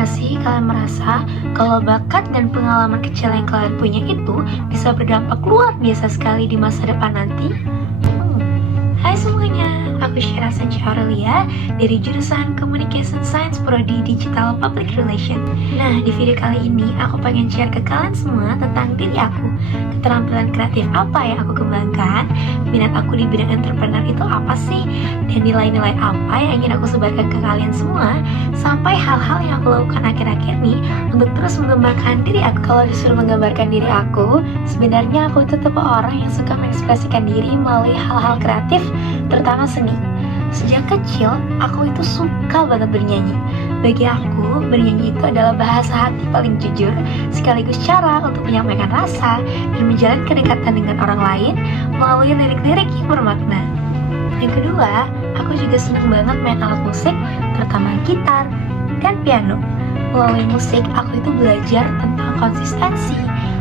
nggak sih kalian merasa kalau bakat dan pengalaman kecil yang kalian punya itu bisa berdampak luar biasa sekali di masa depan nanti? Hai semuanya, aku Syirasa Aurelia dari jurusan Communication Science Prodi Digital Public Relation. Nah, di video kali ini aku pengen share ke kalian semua tentang diri aku, keterampilan kreatif apa yang aku kembangkan, minat aku di bidang entrepreneur itu apa sih, dan nilai-nilai apa yang ingin aku sebarkan ke kalian semua, sampai hal-hal yang aku lakukan akhir-akhir nih untuk terus menggambarkan diri aku. Kalau disuruh menggambarkan diri aku, sebenarnya aku itu tipe orang yang suka mengekspresikan diri melalui hal-hal kreatif, terutama seni. Sejak kecil, aku itu suka banget bernyanyi. Bagi aku, bernyanyi itu adalah bahasa hati paling jujur, sekaligus cara untuk menyampaikan rasa dan menjalin kedekatan dengan orang lain melalui lirik-lirik yang bermakna. Yang kedua, aku juga senang banget main alat musik, terutama gitar dan piano. Melalui musik, aku itu belajar tentang konsistensi,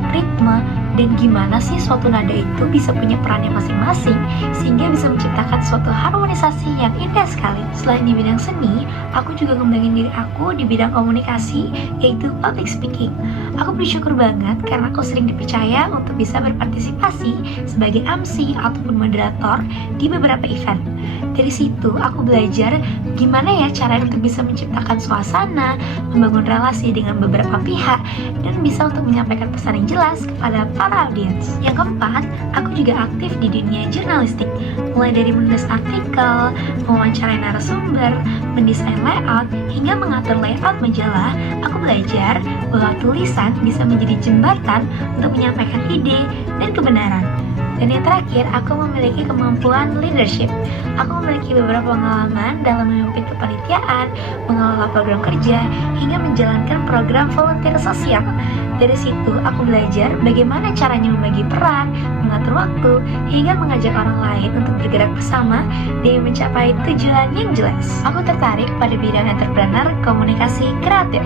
ritme, dan gimana sih suatu nada itu bisa punya perannya masing-masing sehingga bisa menciptakan suatu harmonisasi yang indah sekali. Selain di bidang seni, aku juga ngembangin diri aku di bidang komunikasi, yaitu public speaking. Aku bersyukur banget karena aku sering dipercaya untuk bisa berpartisipasi sebagai MC ataupun moderator di beberapa event. Dari situ aku belajar gimana ya cara untuk bisa menciptakan suasana, membangun relasi dengan beberapa pihak, dan bisa untuk menyampaikan pesan yang jelas kepada para audiens. Yang keempat, aku juga aktif di dunia jurnalistik, mulai dari menulis artikel, mewawancarai narasumber, mendesain layout, hingga mengatur layout majalah. Aku belajar bahwa tulisan bisa menjadi jembatan untuk menyampaikan ide dan kebenaran. Dan yang terakhir, aku memiliki kemampuan leadership. Aku memiliki beberapa pengalaman dalam memimpin kepanitiaan, mengelola program kerja, hingga menjalankan program volunteer sosial. Dari situ, aku belajar bagaimana caranya membagi peran, mengatur waktu, hingga mengajak orang lain untuk bergerak bersama demi mencapai tujuan yang jelas. Aku tertarik pada bidang entrepreneur komunikasi kreatif.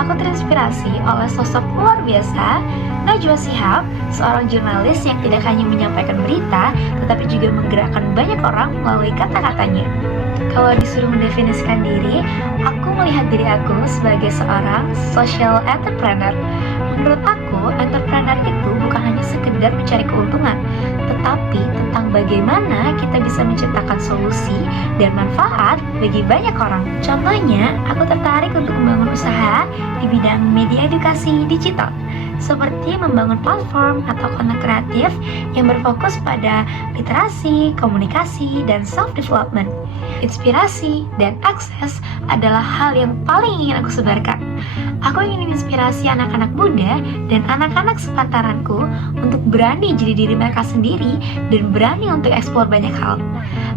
Aku terinspirasi oleh sosok luar biasa, Najwa Shihab, seorang jurnalis yang tidak hanya menyampaikan berita, tetapi juga menggerakkan banyak orang melalui kata-katanya. Kalau disuruh mendefinisikan diri, aku melihat diri aku sebagai seorang social entrepreneur. Menurut aku, entrepreneur itu bukan hanya sekedar mencari keuntungan, tetapi tentang bagaimana kita bisa menciptakan solusi dan manfaat bagi banyak orang. Contohnya, aku tertarik untuk membangun usaha di bidang media edukasi digital, seperti membangun platform atau konten kreatif yang berfokus pada literasi, komunikasi, dan self-development. Inspirasi dan akses adalah hal yang paling ingin aku sebarkan. Aku ingin menginspirasi anak-anak muda dan anak-anak sepantaranku untuk berani jadi diri mereka sendiri dan berani untuk eksplor banyak hal.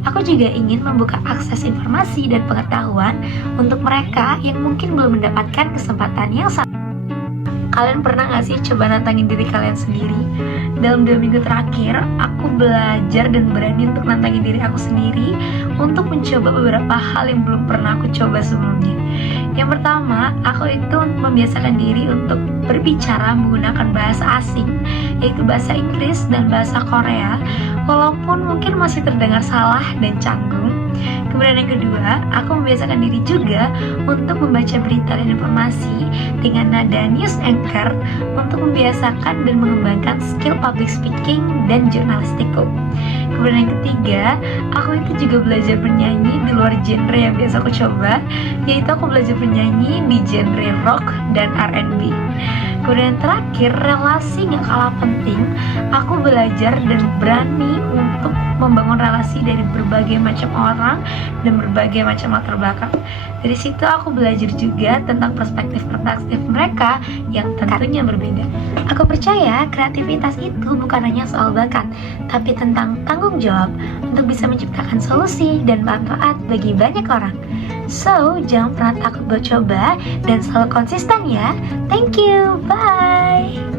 Aku juga ingin membuka akses informasi dan pengetahuan untuk mereka yang mungkin belum mendapatkan kesempatan yang sama. Kalian pernah gak sih coba nantangin diri kalian sendiri? Dalam 2 minggu terakhir, aku belajar dan berani untuk nantangin diri aku sendiri untuk mencoba beberapa hal yang belum pernah aku coba sebelumnya. Yang pertama, aku itu membiasakan diri untuk berbicara menggunakan bahasa asing, yaitu bahasa Inggris dan bahasa Korea, walaupun mungkin masih terdengar salah dan canggung. Kemudian yang kedua, aku membiasakan diri juga untuk membaca berita dan informasi dengan nada news anchor untuk membiasakan dan mengembangkan skill public speaking dan jurnalistikku. Kemudian yang ketiga, aku itu juga belajar bernyanyi di luar genre yang biasa aku coba, yaitu aku belajar bernyanyi di genre rock dan R&B. Kemudian yang terakhir, relasi gak kalah penting. Aku belajar dan berani untuk membangun relasi dari berbagai macam orang dan berbagai macam latar belakang. Dari situ aku belajar juga tentang perspektif mereka yang tentunya berbeda. Aku percaya kreativitas itu bukan hanya soal bakat, tapi tentang tanggung jawab untuk bisa menciptakan solusi dan manfaat bagi banyak orang. So, jangan pernah takut buat coba dan selalu konsisten ya. Thank you, bye!